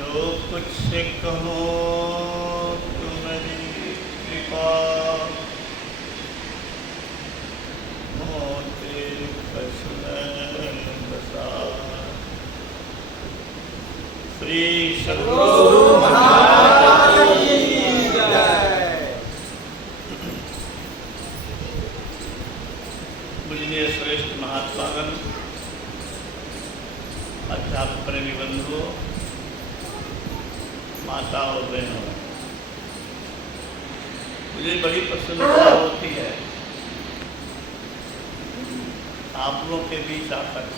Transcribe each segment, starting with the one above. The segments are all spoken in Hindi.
जो कुछ कहो तुम्हारी कृपा मोते कृष्ण बसा। श्री सद्गुरु महाराज की जय। पूजनीय श्रेष्ठ महात्मागण, अध्यात्म प्रेमी बंधुओं, माता और बहनों, मुझे बड़ी प्रसन्नता होती है आप लोगों के बीच आकर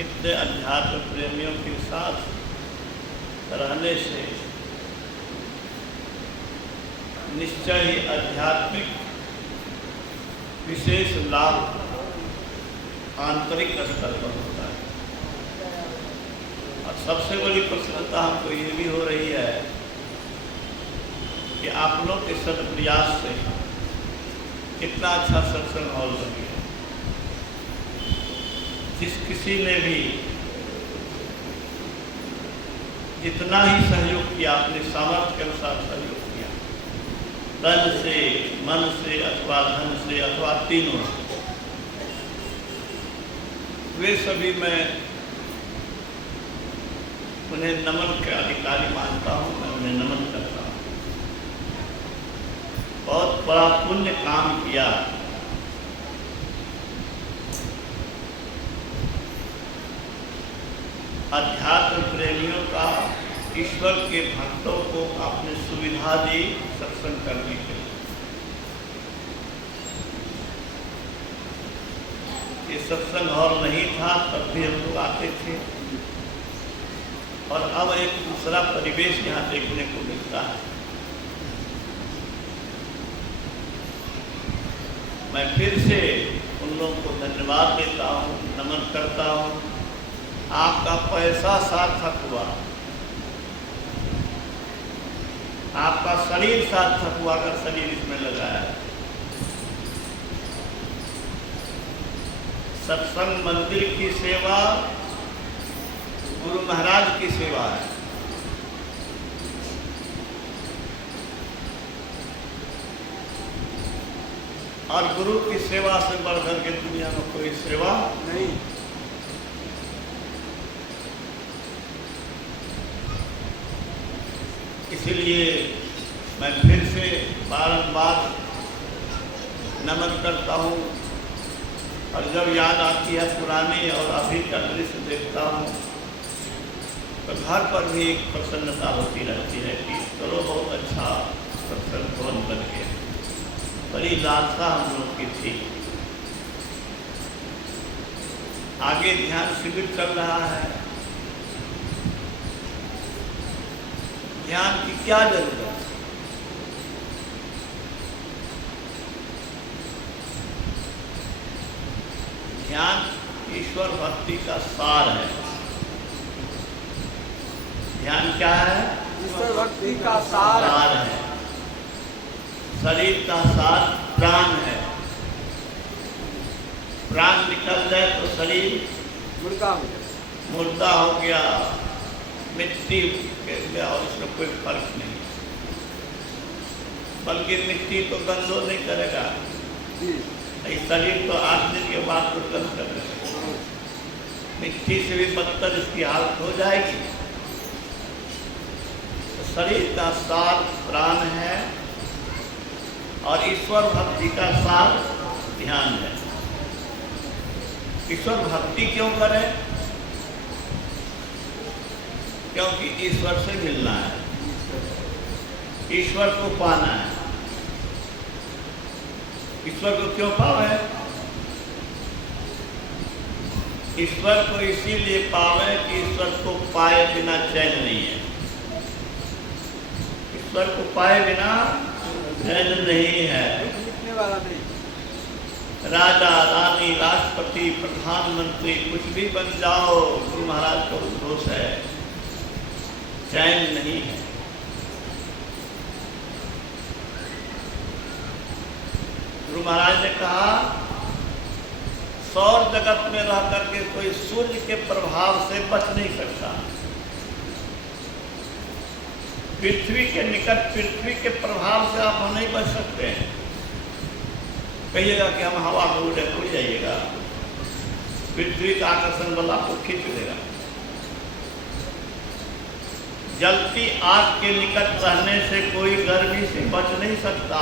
इतने अध्यात्म प्रेमियों के साथ रहने से निश्चय ही आध्यात्मिक विशेष लाभ आंतरिक स्तर पर होता है। और सबसे बड़ी प्रसन्नता हमको ये भी हो रही है कि आप लोग के सदप्रयास से कितना अच्छा सत्संग हॉल बन गया। जिस किसी ने भी जितना ही सहयोग किया, अपने सामर्थ्य के अनुसार सहयोग किया, तन से, मन से अथवा धन से अथवा तीनों से, वे सभी मैं उन्हें नमन के अधिकारी मानता हूँ। मैं उन्हें नमन करता हूँ। बहुत बड़ा पुण्य काम किया। अध्यात्म प्रेमियों का, ईश्वर के भक्तों को आपने सुविधा दी सत्संग करने के लिए। ये सत्संग हॉल नहीं था तब भी हम लोग आते थे, और अब एक दूसरा परिवेश यहाँ देखने को मिलता है। मैं फिर से उन लोगों को धन्यवाद देता हूँ, नमन करता हूँ। आपका पैसा सार्थक हुआ, आपका शरीर सार्थक हुआ अगर शरीर इसमें लगाया। सत्संग मंदिर की सेवा गुरु महाराज की सेवा है। और गुरु की सेवा से बढ़कर के दुनिया में कोई सेवा नहीं। इसीलिए मैं फिर से बारंबार नमन करता हूँ। और जब याद आती है पुरानी और अभी का दृश्य देखता हूँ तो घर पर भी एक प्रसन्नता होती रहती है कि चलो बहुत अच्छा सत्संग भवन बन गया। बड़ी लालसा हम लोग की थी। आगे ध्यान शिविर चल रहा है। ध्यान की क्या जरूरत है? ध्यान ईश्वर भक्ति का सार है। ध्यान क्या है? ईश्वर भक्ति का सार है। शरीर का सार प्राण है। प्राण निकल जाए तो शरीर मुर्दा हो गया, मिट्टी हो गया, और इसमें कोई फर्क नहीं। बल्कि मिट्टी तो गंदो नहीं करेगा, शरीर तो 8 दिन के बाद तो गंद करेगा। मिट्टी से भी बदतर इसकी हालत हो जाएगी। तो शरीर का सार प्राण है और ईश्वर भक्ति का सार ध्यान है। ईश्वर भक्ति क्यों करें? क्योंकि ईश्वर से मिलना है, ईश्वर को पाना है। ईश्वर को क्यों पावे? ईश्वर को इसीलिए पावे कि ईश्वर को पाए बिना चैन नहीं है। ईश्वर को पाए बिना चैन नहीं है। राजा, रानी, राष्ट्रपति, प्रधानमंत्री कुछ भी बन जाओ, गुरु महाराज का उद्घोष है, चैन नहीं है। गुरु महाराज ने कहा सौर जगत में रह करके कोई सूर्य के प्रभाव से बच नहीं सकता। पृथ्वी के निकट पृथ्वी के प्रभाव से आप नहीं बच सकते हैं। कहिएगा कि हम हवा में उड़ जाइएगा, पृथ्वी का आकर्षण बल आपको खींच लेगा। जलती आग के निकट रहने से कोई गर्मी से बच नहीं सकता।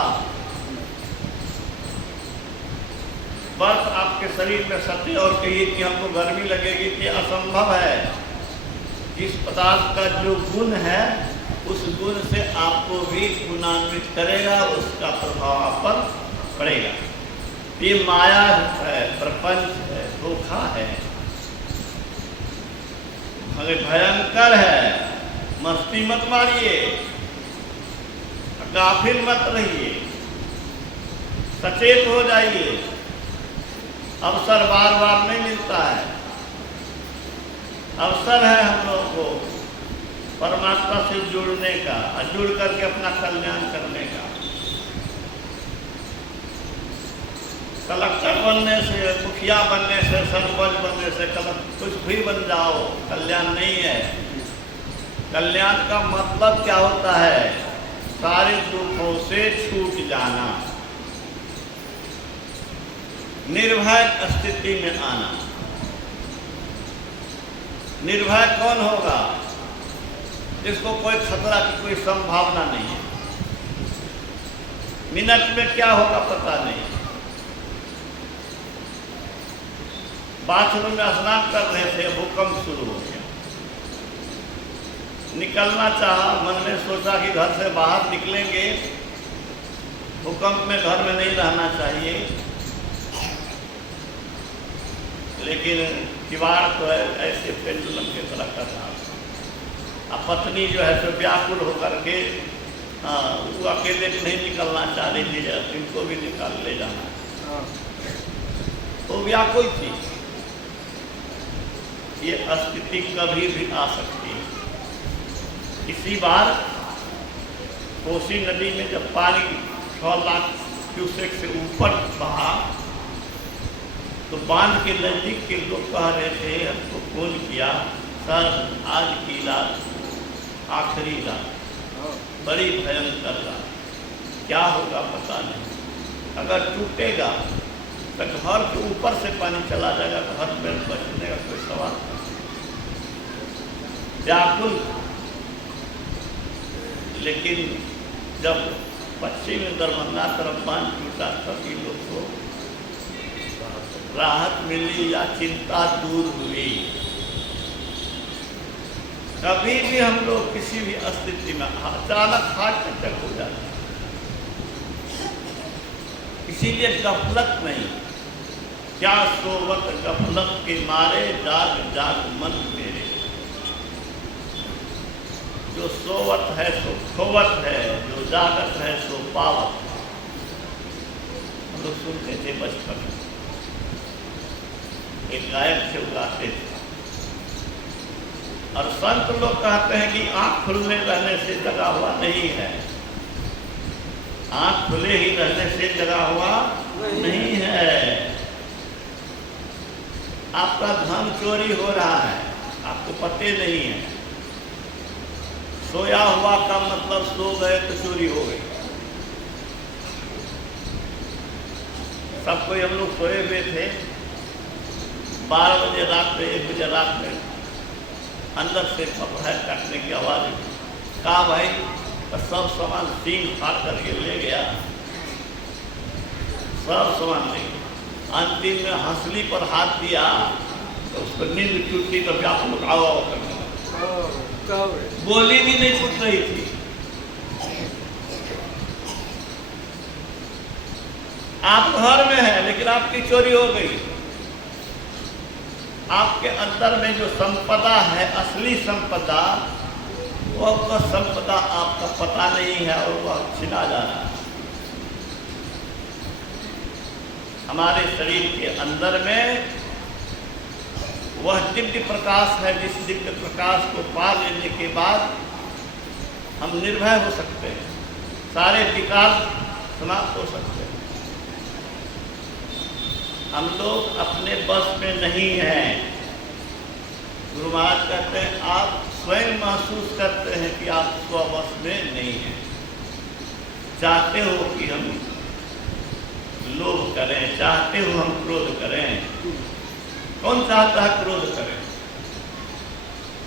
बर्फ आपके शरीर में सटे और कहिए कि हमको गर्मी लगेगी, ये असंभव है। जिस पदार्थ का जो गुण है उस गुण से आपको भी गुणान्वित करेगा, उसका प्रभाव आप पर पड़ेगा। ये माया है, प्रपंच है, धोखा है, अगर भयंकर है। मस्ती मत मारिए, गाफिल मत रहिए, सचेत हो जाइए। अवसर बार बार नहीं मिलता है। अवसर है हम लोगों को परमात्मा से जुड़ने का और जुड़ करके अपना कल्याण करने का। कलेक्टर बनने से, मुखिया बनने से, सरपंच बनने से कुछ भी बन जाओ, कल्याण नहीं है। कल्याण का मतलब क्या होता है? सारे दुखों से छूट जाना, निर्भय स्थिति में आना। निर्भय कौन होगा? जिसको कोई खतरा की कोई संभावना नहीं है। मिनट में क्या होगा पता नहीं। बाथरूम में स्नान कर रहे थे, भूकंप शुरू हो गया। निकलना चाहा, मन में सोचा कि घर से बाहर निकलेंगे, भूकंप में घर में नहीं रहना चाहिए, लेकिन किवाड़ तो ऐसे पेंडुलम की तरह कर रहा था। अब पत्नी जो है तो व्याकुल होकर के वो अकेले नहीं निकलना चाह रही थी, इनको भी निकाल ले जाना। तो व्याकुल थी। ये स्थिति कभी भी आ सकती है। इसी बार कोसी नदी में जब पानी 6 लाख क्यूसेक से ऊपर बहा तो बांध के नजदीक के लोग कह रहे थे, हमको फोन किया, सर आज की रात आखिरी रात, बड़ी भयंकर रात, क्या होगा पता नहीं। अगर टूटेगा तो घर के ऊपर से पानी चला जाएगा, घर में बचने का कोई सवाल नहीं। व्याकुल। लेकिन जब पश्चिम में दरभंगा तरफ बांध टूटा सभी लोग को राहत मिली या चिंता दूर हुई। कभी भी हम लोग किसी भी स्थिति में अचानक हार्ट अटैक हो जाता है, इसीलिए गफलत नहीं। क्या सोवत गफलत के मारे, जाग जाग मन मेरे। जो सोवत है सो खोवत है, जो जागत है सो पावत। हम लोग सुनते थे बचपन में, एक गायक से गाते थे। और संत लोग कहते हैं कि आंख खुलने रहने से जगा हुआ नहीं है। आंख खुले ही रहने से जगा हुआ नहीं है। आपका धन चोरी हो रहा है, आपको पते नहीं है। सोया हुआ का मतलब सो गए तो चोरी हो गई। सब कोई हम लोग सोए हुए थे, 12 बजे रात में, 1 बजे रात में अंदर से पपड़ा काटने की आवाज़ हुई। कहा भाई, तो सब सामान सील फाड़ करके ले गया, सब सामान ले गया। अंतिम में हंसली पर हाथ दिया तो उसको नींद टूटी तो व्याकुल आओ करने लगा। बोली भी नहीं फूट रही थी। आप घर में हैं लेकिन आपकी चोरी हो गई। आपके अंदर में जो संपदा है, असली संपदा, वह संपदा आपका पता नहीं है और वह छिना जा रहा है। हमारे शरीर के अंदर में वह दिव्य प्रकाश है, जिस दिव्य प्रकाश को पा लेने के बाद हम निर्भय हो सकते हैं, सारे विकार समाप्त हो सकते हैं। हम लोग अपने बस में नहीं हैं। गुरु महाराज कहते हैं आप स्वयं महसूस करते हैं कि आप स्वबस में नहीं हैं। चाहते हो कि हम लोभ करें, चाहते हो हम क्रोध करें। कौन चाहता है क्रोध करें?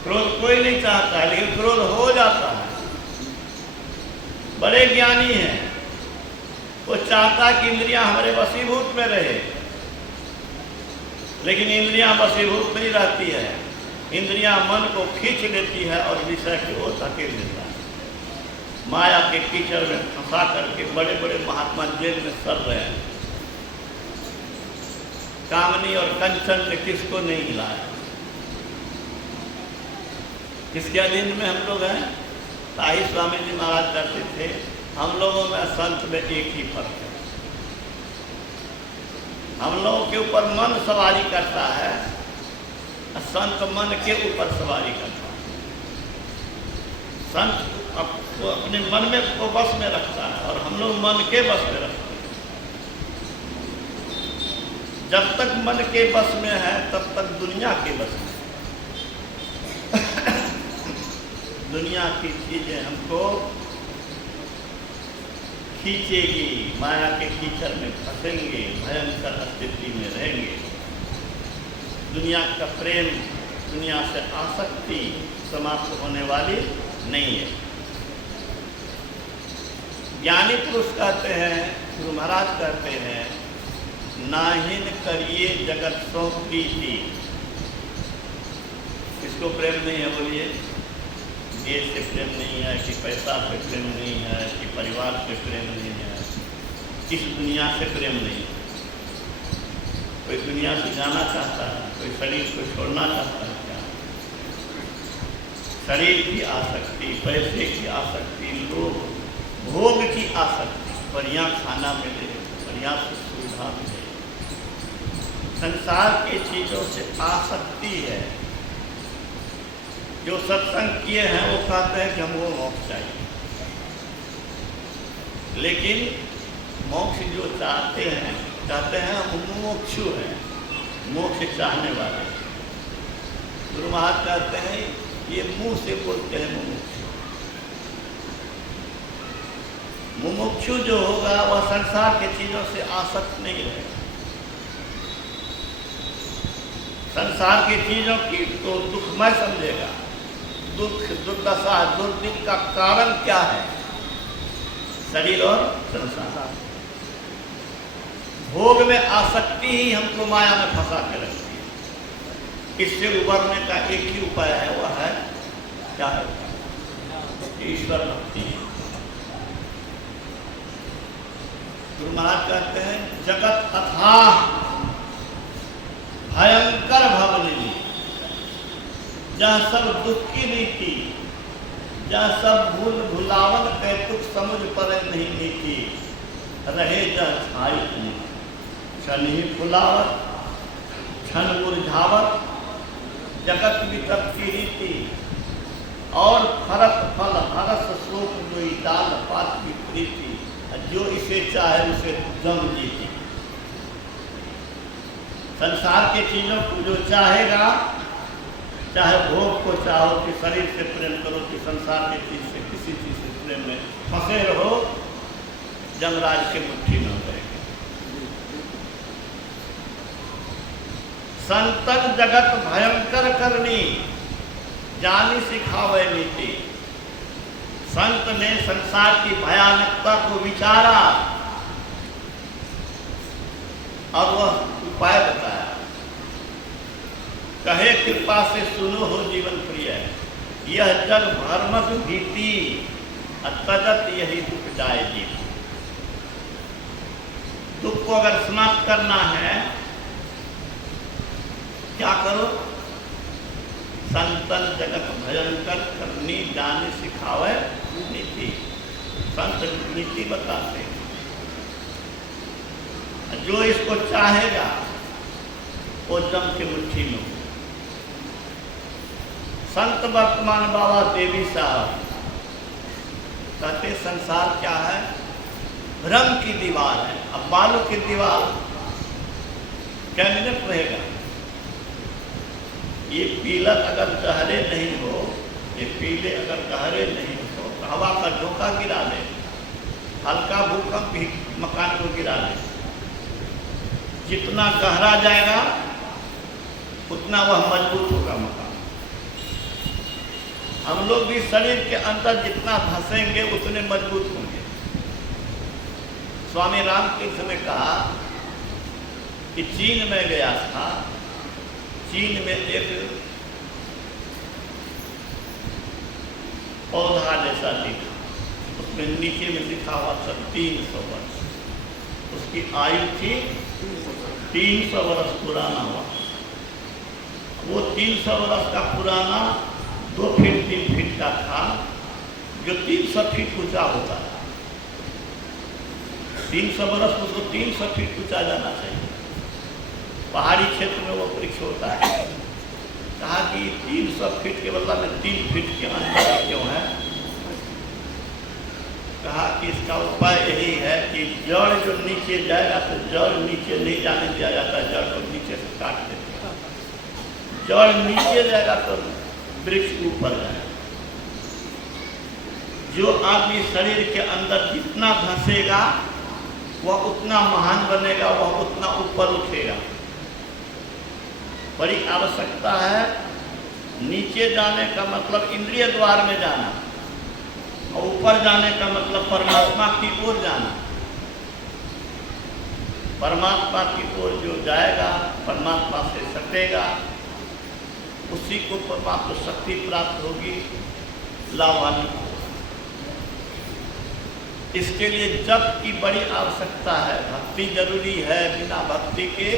क्रोध कोई नहीं चाहता है, लेकिन क्रोध हो जाता है। बड़े ज्ञानी हैं, वो चाहता कि इंद्रियां हमारे वशीभूत में रहे, लेकिन इंद्रियां वशीभूत नहीं रहती है। इंद्रियां मन को खींच लेती है और विषय की ओर धकेल देता है। माया के कीचड़ में फंसा करके बड़े बड़े महात्मा जेल में सड़ रहे हैं। कामनी और कंचन ने किसको नहीं हिलाया? किसके अधीन में हम लोग हैं? ताही स्वामी जी महाराज कहते थे हम लोगों में संत में एक ही फर्क है। हम लोगों के ऊपर मन सवारी करता है, संत मन के ऊपर सवारी करता है। संत अपने मन में को बस में रखता है और हम लोग मन के बस में रखते हैं। जब तक मन के बस में है तब तक दुनिया के बस में। दुनिया की चीजें हमको खींचेगी, माया के कीचड़ में फंसेंगे, भयंकर स्थिति में रहेंगे। दुनिया का प्रेम, दुनिया से आसक्ति समाप्त होने वाली नहीं है। ज्ञानी पुरुष कहते हैं, गुरु महाराज कहते हैं, नाहिन करिए जगत सो प्रीति। किसको प्रेम नहीं है? बोलिए। देश से प्रेम नहीं है कि पैसा से प्रेम नहीं है कि परिवार से प्रेम नहीं है, किस दुनिया से प्रेम नहीं है। कोई दुनिया से जाना चाहता है, कोई शरीर को छोड़ना चाहता है। क्या शरीर की आसक्ति, पैसे की आसक्ति, लोभ, भोग की आसक्ति, बढ़िया खाना मिले, बढ़िया सुविधा मिले, संसार की चीज़ों से आसक्ति है। जो सत्संग किए हैं वो कहते हैं कि हमको मोक्ष चाहिए, लेकिन मोक्ष जो चाहते हैं कहते हैं हम मुमुक्षु हैं, मोक्ष चाहने वाले। गुरु महाराज कहते हैं ये मुंह से बोलते हैं मुमुक्षु। मुमुक्षु जो होगा वह संसार के चीजों से आसक्त नहीं रहेगा। संसार की चीजों की तो दुखमय समझेगा। दुख, दुर्दशा, दुर्दिन का कारण क्या है? शरीर और संसार। भोग में आसक्ति ही हमको माया में फंसा के रखती है। इससे उबरने का एक ही उपाय है, वह है क्या है? ईश्वर भक्ति। गुरु महाराज कहते हैं जगत अथाह भयंकर भवनिधि, जहाँ सब दुख की रीति, जहाँ सब भूल भुलावन कैतुक समुझ परे नहीं नीति, रहे जहाँ छाई नहीं, क्षण ही फुलावत, क्षण मुरझावत, जगत वितप की रीति, और फरक फल हरस शोक जो डाल पात की प्रीति, जो इसे चाहे उसे जम जीती। संसार के चीजों को जो चाहेगा, चाहे भोग को चाहो कि शरीर से प्रेम करो कि संसार के चीज से किसी चीज से प्रेम में फंसे रहो, जमराज के मुट्ठी में हो जाएगा। संतन जगत भयंकर करनी, जानी सिखावे नीति। संत ने संसार की भयानकता को विचारा और वह उपाय बताया। कहे कृपा से सुनो हो जीवन प्रिय, यह जग भरमत भीति, तजत यही दुख जाए जी। दुख को अगर समाप्त करना है क्या करो? संतन जगत भयंकर करनी, जाने सिखावे नीति। संत नीति बताते हैं। जो इसको चाहेगा वो जम के मुट्ठी में। संत वर्तमान बाबा देवी साहब कहते संसार क्या है? भ्रम की दीवार है। अब बालू की दीवार क्या मिनट रहेगा। ये पीलर अगर गहरे नहीं हो, ये पीले अगर गहरे नहीं हो तो हवा का झोंका गिरा दे, हल्का भूकंप भी मकान को गिरा दे। जितना गहरा जाएगा उतना वह मजबूत होगा मकान। हम लोग भी शरीर के अंदर जितना धंसेंगे उतने मजबूत होंगे। स्वामी रामकृष्ण ने कहा कि चीन में गया था, चीन में एक पौधा जैसा दिखा, उसमें नीचे में लिखा हुआ था 300 वर्ष। उसकी आयु थी 300 वर्ष पुराना हुआ। वो 300 वर्ष का पुराना 2 फीट 3 फीट का था, जो 300 फीट ऊंचा होता है। 300 वर्ष उसको 300 फीट ऊंचा जाना चाहिए। पहाड़ी क्षेत्र में वो वृक्ष होता है। कहा कि 300 फीट के बदला में 3 फीट के अंदर क्यों है। कहा कि इसका उपाय यही है कि जड़ जो नीचे जाएगा तो जड़ नीचे नहीं जाने दिया जाता, जड़ को नीचे से काट देते हैं। जड़ नीचे जाएगा तो वृक्ष ऊपर जाएगा। जो आदमी शरीर के अंदर जितना धंसेगा वह उतना महान बनेगा, वह उतना ऊपर उठेगा। बड़ी आवश्यकता है नीचे जाने का मतलब इंद्रिय द्वार में जाना, और ऊपर जाने का मतलब परमात्मा की ओर जाना। परमात्मा की ओर जो जाएगा, परमात्मा से सटेगा, उसी को परमात्मा शक्ति प्राप्त होगी, लाभान्वित। इसके लिए जप की बड़ी आवश्यकता है, भक्ति जरूरी है। बिना भक्ति के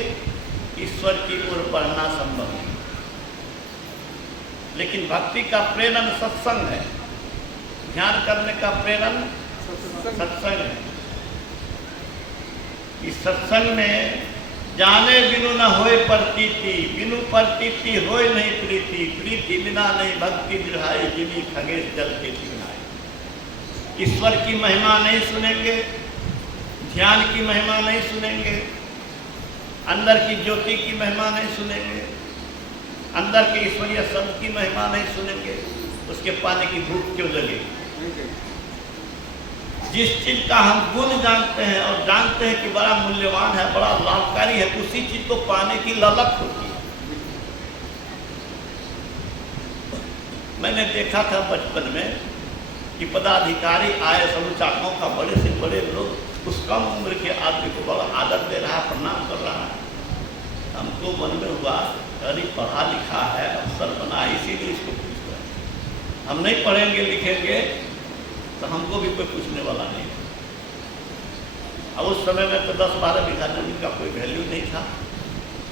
ईश्वर की ओर बढ़ना संभव नहीं। लेकिन भक्ति का प्रेरण सत्संग है, ध्यान करने का प्रेरण सत्संग है। इस सत्संग में जाने बिनु न होए प्रतीति, बिनु प्रतीति होए नहीं प्रीति, प्रीति बिना नहीं भक्ति दृढ़ाई, जिनी खगेश जल के चिन्हाई। ईश्वर की महिमा नहीं सुनेंगे, ध्यान की महिमा नहीं सुनेंगे, अंदर की ज्योति की महिमा नहीं सुनेंगे, अंदर के ईश्वरीय शब्द की महिमा नहीं सुनेंगे, उसके पाने की भूख क्यों लगेगी। जिस चीज का हम गुण जानते हैं और जानते हैं कि बड़ा मूल्यवान है, बड़ा लाभकारी है, उसी चीज को पाने की ललक होती है। मैंने देखा था बचपन में कि पदाधिकारी आए, समूचाकों का बड़े से बड़े लोग उस कम उम्र के आदमी को बड़ा आदर दे रहा है, प्रणाम कर रहा है। हमको मन में हुआ अरे पढ़ा लिखा है, अफसर बना, इसीलिए इसको पूछ रहा है। हम नहीं पढ़ेंगे लिखेंगे तो हमको भी कोई पूछने वाला नहीं। अब उस समय में तो 10-12 बीघा जमीन का कोई वैल्यू नहीं था,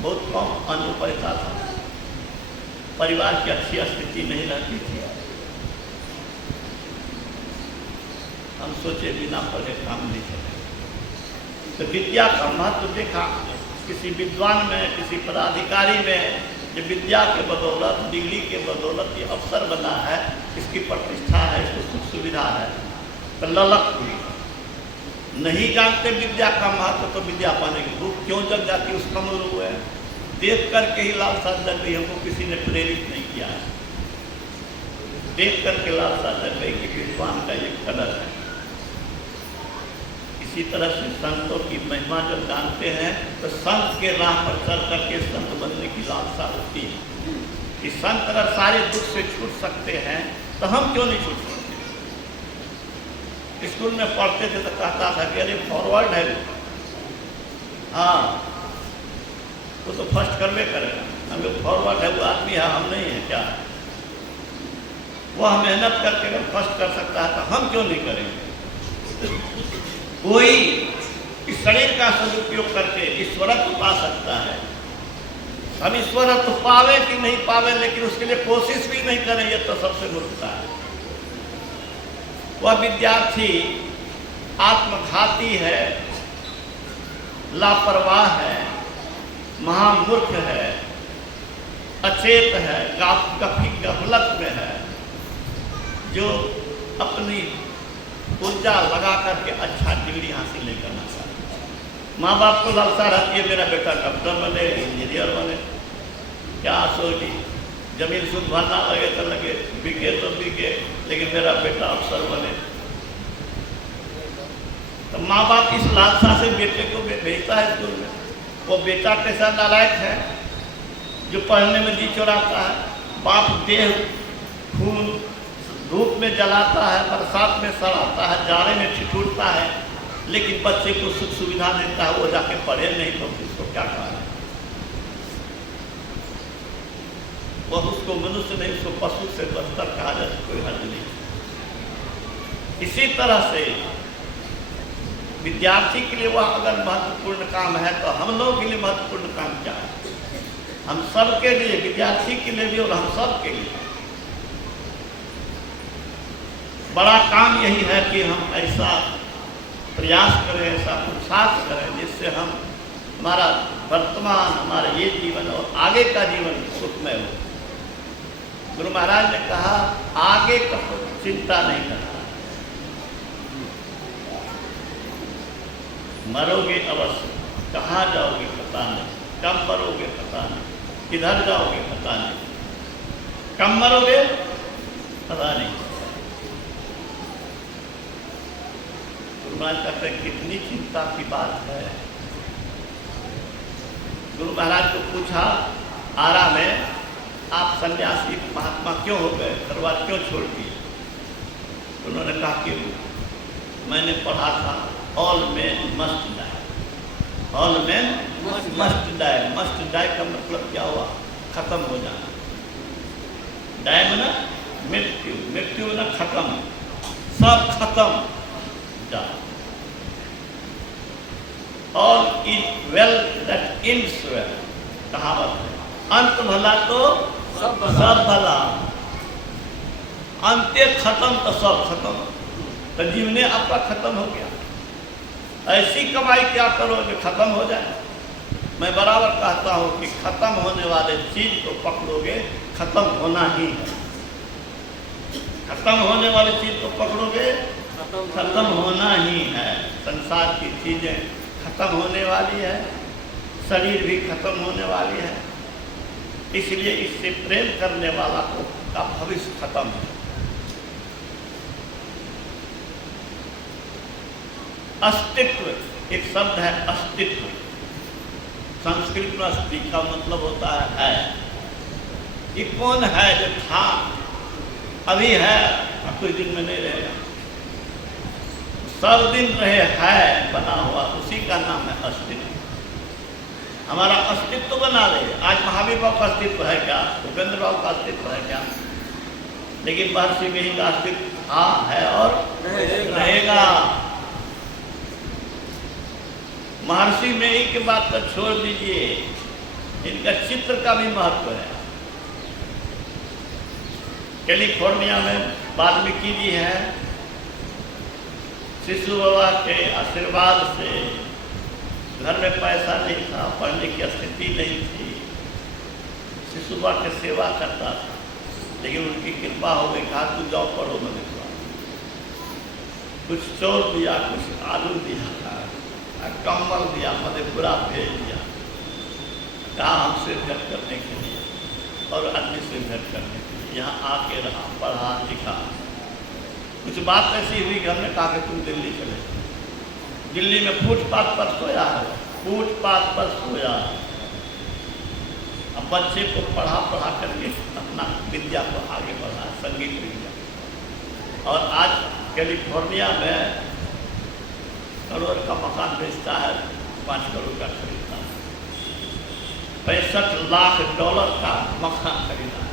बहुत कम अन्न पैसा था, परिवार की अच्छी स्थिति नहीं रहती थी। हम सोचे बिना पढ़े काम नहीं चले। तो विद्या का महत्व देखा किसी विद्वान में, किसी पदाधिकारी में, जो विद्या के बदौलत, डिग्री के बदौलत ये अवसर बना है, इसकी प्रतिष्ठा है, इसको सुख सुविधा है, तो ललक हुई। नहीं जानते विद्या का महत्व तो विद्या पाने की भूख क्यों जग जाती, उस कम हुए हैं। देख करके ही लालसा जग गई, हमको किसी ने प्रेरित नहीं किया है। देख करके लालसा जग गई कि विद्वान का ये कदर है। इसी तरह से संतों की महिमा जब जानते हैं तो संत के राह पर चल करके संत बनने की लालसा होती है कि संत अगर सारे दुख से छूट सकते हैं तो हम क्यों नहीं छूट सकते। स्कूल में पढ़ते थे तो कहता था कि अरे फॉरवर्ड है, हाँ वो तो फर्स्ट करवे करेगा, हमें फॉरवर्ड है, वो आदमी है, हम नहीं है क्या। वह मेहनत करके अगर फर्स्ट कर सकता है तो हम क्यों नहीं करेंगे। कोई इस शरीर का सदुपयोग करके ईश्वरत्व पा सकता है। हम ईश्वरत्व पावे कि नहीं पावे, लेकिन उसके लिए कोशिश भी नहीं करें, ये तो सबसे मूर्खता है। वह विद्यार्थी आत्मघाती है, लापरवाह है, महामूर्ख है, अचेत है, गफलत में है, जो अपनी ऊर्जा लगा करके अच्छा डिग्री हासिल नहीं करना चाहता। माँ बाप को लालसा रहती है मेरा बेटा डॉक्टर बने, इंजीनियर बने, क्या सोची जमीन शुद्ध भरना लगे तो लगे, बिके तो बिके, लेकिन मेरा बेटा अफसर बने। तो माँ बाप इस लालसा से बेटे को भेजता है स्कूल में। वो बेटा कैसा नालायक है जो पढ़ने में जी चुराता है। बाप देह खून धूप में जलाता है, बरसात में सड़ाता है, जाड़े में ठिठुरता है, लेकिन बच्चे को सुख सुविधा देता है, वो जाके पढ़े नहीं तो उसको क्या कहा है? वह उसको मनुष्य नहीं, उसको पशु से बदतर कहा जाए, कोई हद नहीं। इसी तरह से विद्यार्थी के लिए वह अगर महत्वपूर्ण काम है तो हम लोगों के लिए महत्वपूर्ण काम क्या है? हम सब के लिए, विद्यार्थी के लिए भी और हम सब के लिए बड़ा काम यही है कि हम ऐसा प्रयास करें, ऐसा पुरुषार्थ करें जिससे हम हमारा वर्तमान, हमारा ये जीवन और आगे का जीवन सुखमय हो। गुरु महाराज ने कहा आगे का चिंता नहीं करना, मरोगे अवश्य, कहाँ जाओगे पता नहीं, कब मरोगे पता नहीं, किधर जाओगे पता नहीं, कब मरोगे पता नहीं। गुरु महाराज कहते हैं कितनी चिंता की बात है। गुरु महाराज को पूछा आरा में, आप सन्यासी महात्मा क्यों हो गए, दरबार क्यों छोड़ दिए? उन्होंने कहा कि मैंने पढ़ा था all man must die, all man must die. Must die का मतलब क्या हुआ? खत्म हो जाना। डाई में ना मृत्यु, मृत्यु में ना खत्म, सब खत्म जा। All is well that ends well, कहावत है। अंत भला तो सब भला, अंत्य खत्म तो सब खत्म। तो जीवने आपका खत्म हो गया। ऐसी कमाई क्या करो जो खत्म हो जाए? मैं बराबर कहता हूँ कि खत्म होने वाले चीज को पकड़ोगे, खत्म होना ही है। खत्म होने वाली चीज को पकड़ोगे, खत्म होना ही है। संसार की चीजें खत्म होने वाली है, शरीर भी खत्म होने वाली है, इसलिए इससे प्रेम करने वाला को का भविष्य खत्म है। अस्तित्व एक शब्द है, अस्तित्व। संस्कृत में अस्ति का मतलब होता है। ये कौन है जो था, अभी है और कुछ दिन में नहीं रहेगा, सब दिन रहे, है बना हुआ, उसी का नाम है अस्तित्व। हमारा अस्तित्व बना रहे। आज महावीर बाबू का अस्तित्व है क्या? भूपेंद्र बाबू का अस्तित्व है क्या? लेकिन महर्षि में ही का अस्तित्व हाँ है और रहेगा। महर्षि में ही की बात तो छोड़ दीजिए, इनका चित्र का भी महत्व है। कैलिफोर्निया में वाल्मीकि जी है, शिशु बाबा के आशीर्वाद से, घर में पैसा नहीं था, पढ़ने की स्थिति नहीं थी, शिशु बाबा की सेवा करता था, लेकिन उनकी कृपा हो गई, कहा तू जाओ पढ़ो। मैंने कुछ चौर दिया, कुछ आलू दिया, कम्बल दिया, मधेपुरा भेज दिया, कहा हमसे भेंट करने के लिए और आदमी से भेंट करने के लिए। यहाँ आके रहा, पढ़ा लिखा। कुछ बात ऐसी हुई कि हमने कहा कि तुम दिल्ली चले। दिल्ली में फुटपाथ पर सोया है, फुटपाथ पर सोया। अब बच्चे को पढ़ा करके अपना विद्या को आगे बढ़ा, संगीत विद्या। और आज कैलिफोर्निया में करोड़ का मकान बेचता है, 5 करोड़ का खरीदता है, $65 लाख का मकान खरीदा है।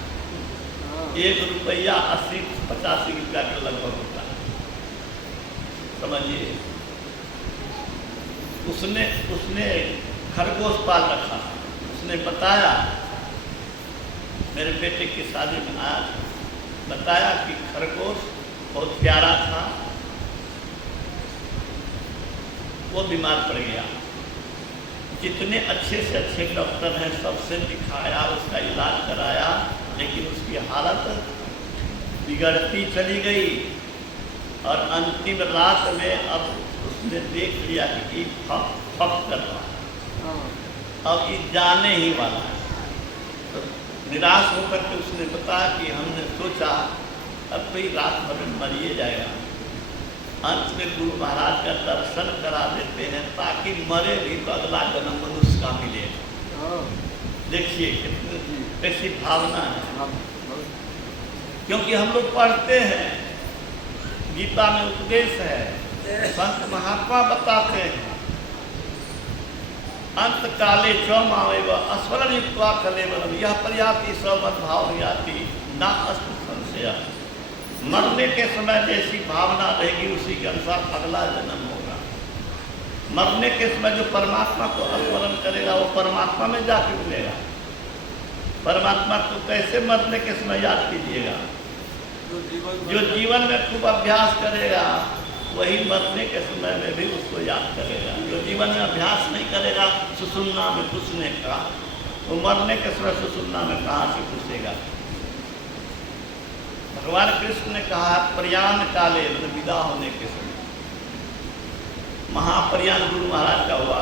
1 रुपया 80-85 रुपया के लगभग होता है, समझिए। उसने खरगोश पाल रखा। उसने बताया, मेरे बेटे की शादी में आया, बताया कि खरगोश बहुत प्यारा था, वो बीमार पड़ गया। जितने अच्छे से अच्छे डॉक्टर हैं सबसे दिखाया, उसका इलाज कराया, लेकिन उसकी हालत बिगड़ती चली गई। और अंतिम रात में अब उसने देख लिया कि पक कर रहा है, अब ये जाने ही वाला है। तो निराश होकर के उसने बताया कि हमने सोचा अब कोई रात भर में मर ही जाएगा, अंत में गुरु महाराज का दर्शन करा देते हैं ताकि मरे भी तो अगला जन्म मनुष्य का मिले। देखिए कितनी कैसी भावना है, क्योंकि हम लोग पढ़ते हैं, गीता में उपदेश है, संत महात्मा बताते हैं, अंत काले चौमावेव अस्मरण युक्त्वा कलेवरम यह पर्याप्ति स्वमद्भाव याति ना अस्तु संशय। मरने के समय जैसी भावना रहेगी उसी के अनुसार अगला जन्म होगा। मरने के समय जो परमात्मा को स्मरण करेगा वो परमात्मा में जाके मिलेगा। परमात्मा को कैसे मरने के समय याद कीजिएगा, जो जीवन में खूब अभ्यास करेगा वही मरने के समय में भी उसको याद करेगा। जो जीवन में अभ्यास नहीं करेगा सुसुम्ना में घुसने का, वो मरने के समय सुसुम्ना में कहाँ से घुसेगा। भगवान कृष्ण ने कहा प्रयाण काले, विदा होने के समय, महाप्रयाण गुरु महाराज का हुआ,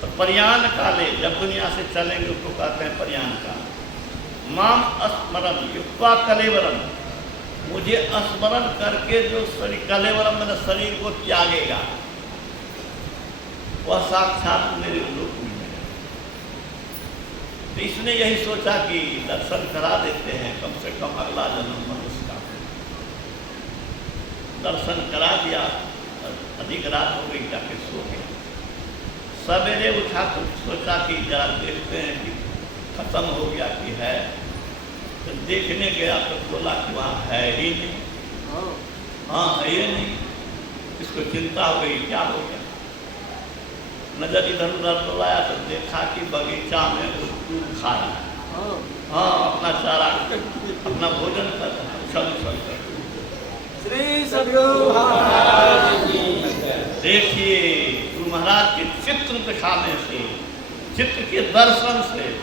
तो प्रयाण काले जब दुनिया से चलेंगे उसको कहते हैं प्रयाण काल। माम स्मरण युक्त्वा कलेवरम, मुझे स्मरण करके जो शरीर कलेवरम मैंने शरीर को त्यागेगा वह साक्षात मेरे रूप में है। तो इसने यही सोचा कि दर्शन करा देते हैं, कम से कम अगला जन्म मनुष्य का। दर्शन करा दिया, अधिक रात हो गई, जाके सो गया। सवेरे उठा तो सोचा कि जरा देखते हैं कि खत्म हो गया कि है, तो देखने गया तो बोला कि वहाँ है ही नहीं। हाँ है ही नहीं, इसको चिंता हो गई क्या हो गया। नजर इधर उधर बुलाया तो देखा कि बगीचा में दूध खा रहा है, हाँ अपना चारा अपना भोजन कर रहा है, उछल उछल कर। श्री सद्गुरु महाराज की। देखिए गुरु महाराज के चित्र दिखाने से, चित्र के दर्शन से,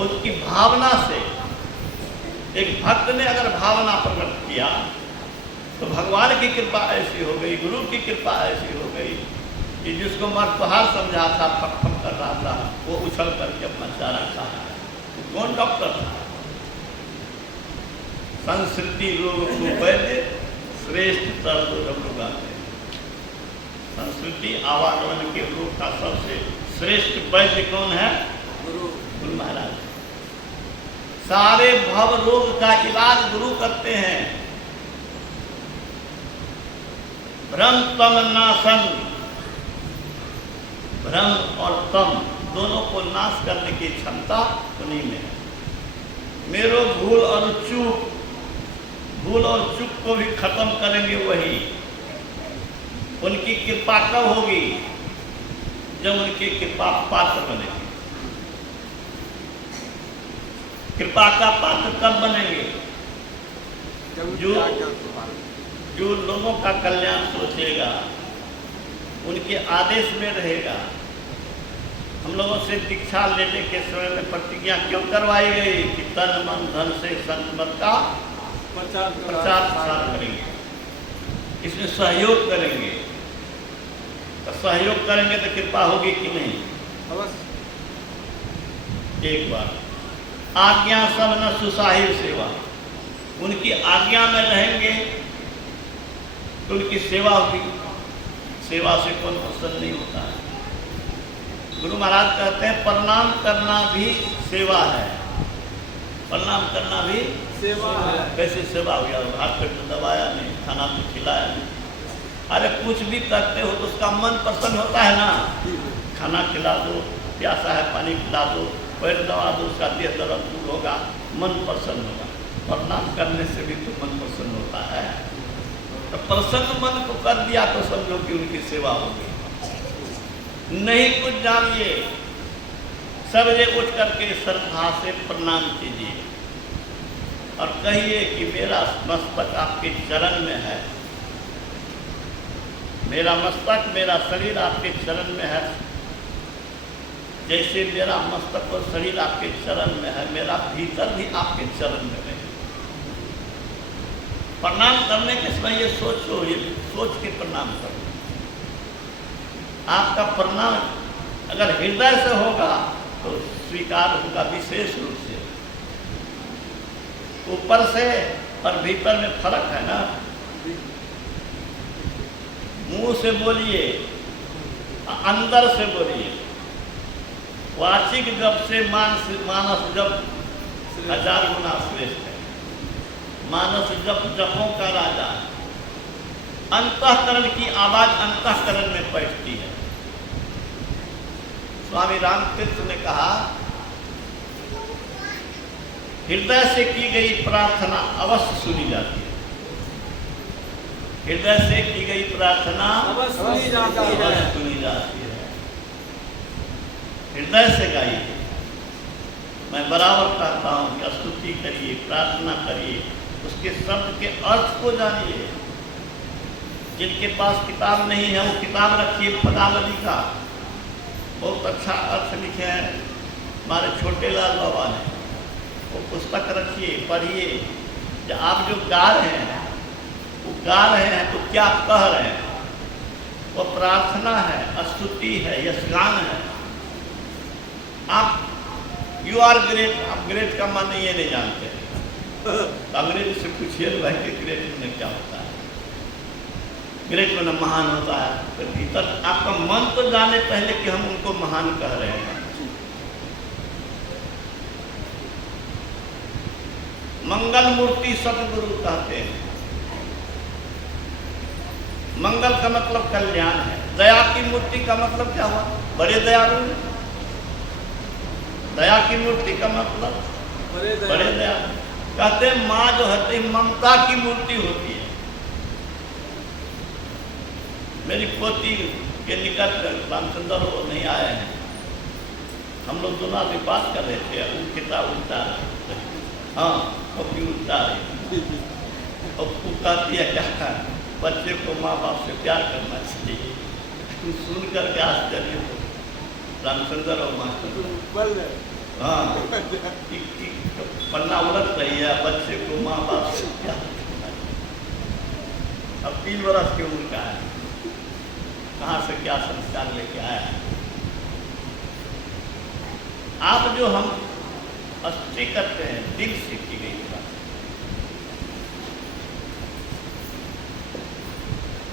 उसकी भावना से, एक भक्त ने अगर भावना प्रकट किया तो भगवान की कृपा ऐसी हो गई, गुरु की कृपा ऐसी हो गई कि जिसको मर्दहार समझा था, फक फक कर रहा था, वो उछल करके अपना चारा खा रहा है। तो कौन डॉक्टर था? संस्कृति रोग को वैद्य श्रेष्ठ दर्द रोगाते। संस्कृति आवागमन के रोग का सबसे श्रेष्ठ वैद्य कौन है? गुरु महाराज। सारे भव रोग का इलाज गुरु करते हैं। भ्रम तम नाशन, भ्रम और तम दोनों को नाश करने की क्षमता उन्हीं में है। मेरो भूल और चूक, भूल और चूक को भी खत्म करेंगे वही। उनकी कृपा कब होगी? जब उनकी कृपा पात्र बनेगी। कृपा का पात्र कब बनेंगे? जो लोगों का कल्याण सोचेगा, उनके आदेश में रहेगा। हम लोगों से दीक्षा लेने के समय में प्रतिज्ञा क्यों करवाई गई कि तन मन धन से संत मत का प्रचार प्रसार करेंगे, इसमें सहयोग करेंगे। तो सहयोग करेंगे तो कृपा होगी कि नहीं? एक बार आज्ञा सब न सुसाहिब सेवा, उनकी आज्ञा में रहेंगे तो उनकी सेवा होगी। सेवा से कौन प्रसन्न नहीं होता है। गुरु महाराज कहते हैं प्रणाम करना भी सेवा है। प्रणाम करना भी सेवा है। कैसे सेवा हो गया? हाथ पे तो दबाया नहीं, खाना तो खिलाया नहीं। अरे कुछ भी करते हो तो उसका मन प्रसन्न होता है ना। खाना खिला दो, प्यासा है पानी खिला दो, पैर दबा दो, उसका देह दर्द दूर होगा, मन प्रसन्न होगा। प्रणाम करने से भी तो मन प्रसन्न होता है। तो प्रसन्न मन को कर दिया तो समझो कि उनकी सेवा होगी। नहीं कुछ जानिए, सवेरे उठ करके श्रद्धा से प्रणाम कीजिए और कहिए कि मेरा मस्तक आपके चरण में है, मेरा मस्तक मेरा शरीर आपके चरण में है। जैसे मेरा मस्तक और शरीर आपके चरण में है, मेरा भीतर भी आपके चरण में है। प्रणाम करने के समय ये सोचो, ये सोच के प्रणाम करो। आपका प्रणाम अगर हृदय से होगा तो स्वीकार होगा विशेष रूप से। ऊपर से और भीतर में फर्क है ना। मुंह से बोलिए, अंदर से बोलिए। वाचिक जप से मानस जप 1000 गुना श्रेष्ठ है। मानस जप जपों का राजा है। अंतःकरण की आवाज अंतःकरण में बैठती है। स्वामी रामकृष्ण ने कहा, हृदय से की गई प्रार्थना अवश्य सुनी जाती है। हृदय से की गई प्रार्थना अवश्य सुनी जाती है। अवश्य सुनी जाती है। हृदय से गाइए। मैं बराबर कहता हूँ कि स्तुति करिए, प्रार्थना करिए, उसके शब्द के अर्थ को जानिए। जिनके पास किताब नहीं है वो किताब रखिए, पदावली का बहुत अच्छा अर्थ लिखे हैं हमारे छोटे लाल बाबा ने। वो पुस्तक रखिए, पढ़िए। जब आप जो गा रहे हैं वो गा रहे हैं तो क्या कह रहे हैं? वो प्रार्थना है, स्तुति है, यशगान है। आप यू आर ग्रेट, आप ग्रेट का माने ये नहीं जानते। अंग्रेज से पूछिए भाई कि ग्रेट में क्या होता है। ग्रेट में महान होता है, तो भीतर आपका मन तो जाने पहले कि हम उनको महान कह रहे हैं। मंगल मूर्ति सतगुरु कहते हैं। मंगल का मतलब कल्याण है। दया की मूर्ति का मतलब क्या हुआ? बड़े दयालु। दया की मूर्ति का मतलब बड़े दयालु। कहते हैं माँ जो होती ममता की मूर्ति होती है। मेरी पोती के निकट रामचंद्र वो नहीं आए हैं। हम लोग दोनों भी बात कर रहे थे, वो किताब उल्टा हाँ कॉपी उल्टा रही। और वो कहती है क्या बच्चे को माँ बाप से प्यार करना चाहिए। तू सुन करके आश्चर्य हो। रामचंद्र और मास्टर हाँ पन्ना उलट रही है, बच्चे को माँ बाप से प्यार करना चाहिए। अब 3 बरस की उम्र का है, कहाँ से क्या संस्कार लेके आया है। आप जो हम स्तुति करते हैं दिल से की गई बात।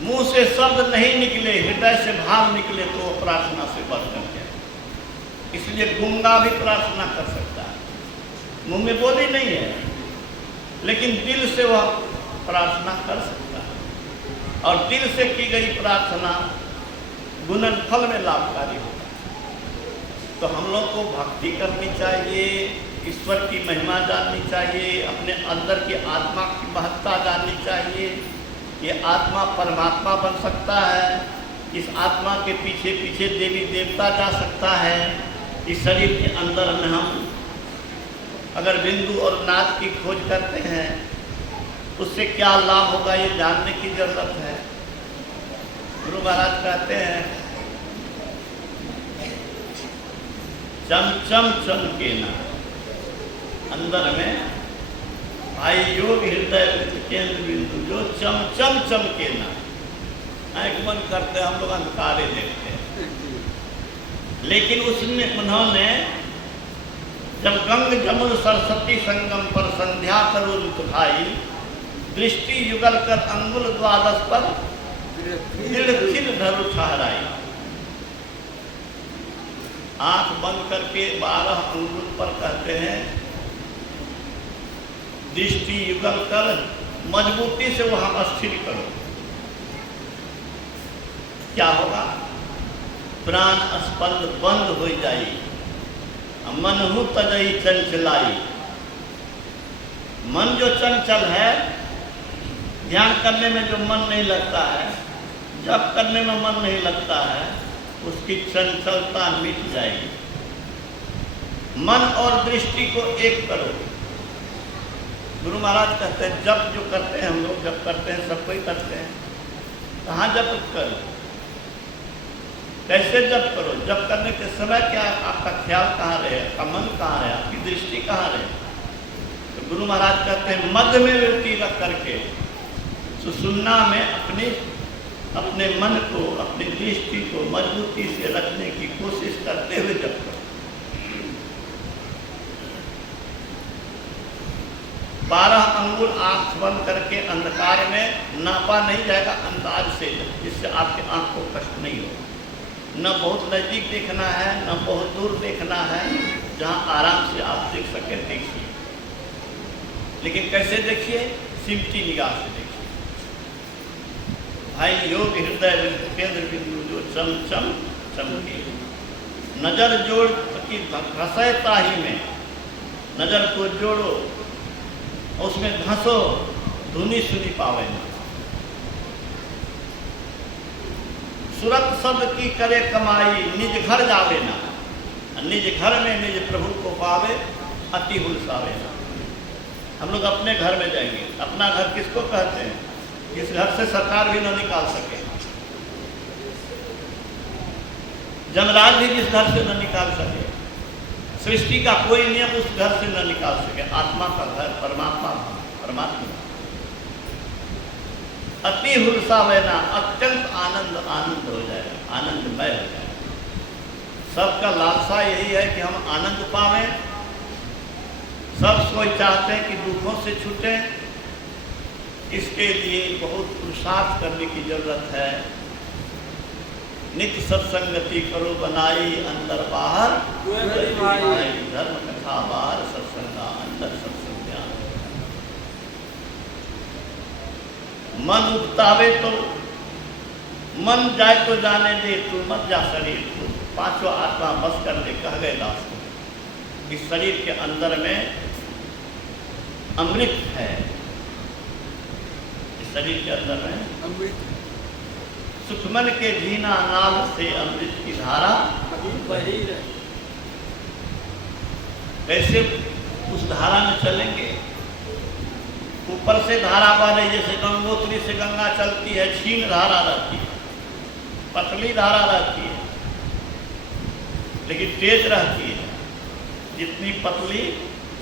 मुंह से शब्द नहीं निकले, हृदय से भाव निकले तो वो प्रार्थना से बढ़ करके। इसलिए गूंगा भी प्रार्थना कर सकता है। मुंह में बोली नहीं है लेकिन दिल से वह प्रार्थना कर सकता है। और दिल से की गई प्रार्थना गुणनफल में लाभकारी होता है। तो हम लोग को भक्ति करनी चाहिए, ईश्वर की महिमा जाननी चाहिए, अपने अंदर की आत्मा की महत्ता जाननी चाहिए। ये आत्मा परमात्मा बन सकता है। इस आत्मा के पीछे पीछे देवी देवता जा सकता है। इस शरीर के अंदर में हम अगर बिंदु और नाद की खोज करते हैं उससे क्या लाभ होगा ये जानने की जरूरत है। गुरु महाराज कहते हैं चम चम चमके ना अंदर में भाई योग हृदय केंद्र बिंदु जो चम चम चमके ना। आँख बंद करते हम लोग अंधकारे देखते हैं। लेकिन उसमें उन्होंने जब गंग जमुन सरस्वती संगम पर संध्या करो भाई दृष्टि युगल कर अंगुल द्वादश पर दृढ़ धरु ठहराई। आंख बंद करके 12 अंगुल पर कहते हैं दृष्टि युगल कर मजबूती से वहां स्थिर करो। क्या होगा? प्राण स्पंद बंद हो जाई, मनहु तजई चंचलाई। मन जो चंचल है, ध्यान करने में जो मन नहीं लगता है, जप करने में मन नहीं लगता है, उसकी चंचलता मिट जाएगी। मन और दृष्टि को एक करो। गुरु महाराज कहते हैं जप जो करते हैं हम लोग जप करते हैं, सब कोई करते हैं। कहाँ जप करो? कैसे जप करो? जप करने के समय क्या आपका ख्याल कहाँ रहे, आपका मन कहाँ रहे, आपकी दृष्टि कहाँ रहे? तो गुरु महाराज कहते हैं मध्य में वृत्ति रख करके सुसुन्ना में अपनी अपने मन को, अपनी दृष्टि को मजबूती से रखने की कोशिश करते हुए जप करो। 12 अंगुल आंख बंद करके अंधकार में नापा नहीं जाएगा, अंदाज से, जिससे आपके आंख को कष्ट नहीं हो। न बहुत नजदीक देखना है, न बहुत दूर देखना है, जहां आराम से आप देख सके देखिए। लेकिन कैसे देखिए? सिमटी निगाह से देखिए। भाई योग हृदय केंद्र बिंदु जो चम चम चमके, नजर जोड़ की घसय ताही में नजर को जोड़ो, उसमें घसो, धुनी सुनी पावे ना। सुरत शब्द की करे कमाई, निज घर जावे ना, निज घर में निज प्रभु को पावे, अति हुलसावे ना। हम लोग अपने घर में जाएंगे। अपना घर किसको कहते हैं? जिस घर से सरकार भी न निकाल सके, जमराज भी जिस घर से न निकाल सके, सृष्टि का कोई नियम उस घर से न निकाल सके। आत्मा का घर परमात्मा, परमात्मा अति हुलसावे ना, अत्यंत आनंद आनंद हो जाएगा, आनंदमय हो जाएगा। सबका लालसा यही है कि हम आनंद पावें। सब कोई चाहते हैं कि दुखों से छूटें। इसके लिए बहुत पुरुषार्थ करने की जरूरत है। नित्य सत्संगति करो बनाई, अंदर बाहर धर्म कथा बाहर सत्संगा, अंदर सत्संग ज्ञान। मन उगतावे तो मन जाए तो जाने दे, तू मत जा शरीर को। पांचों आत्मा बस कर ले, कह गए दास को। इस शरीर के अंदर में अमृत है, इस शरीर के अंदर में अमृत। सुखमन के जीना नाल से अमृत की धारा वही है। कैसे उस धारा में चलेंगे? ऊपर से धारा बह रही, जैसे गंगोत्री से गंगा चलती है, क्षीण धारा रहती है, पतली धारा रहती है, लेकिन तेज रहती है। जितनी पतली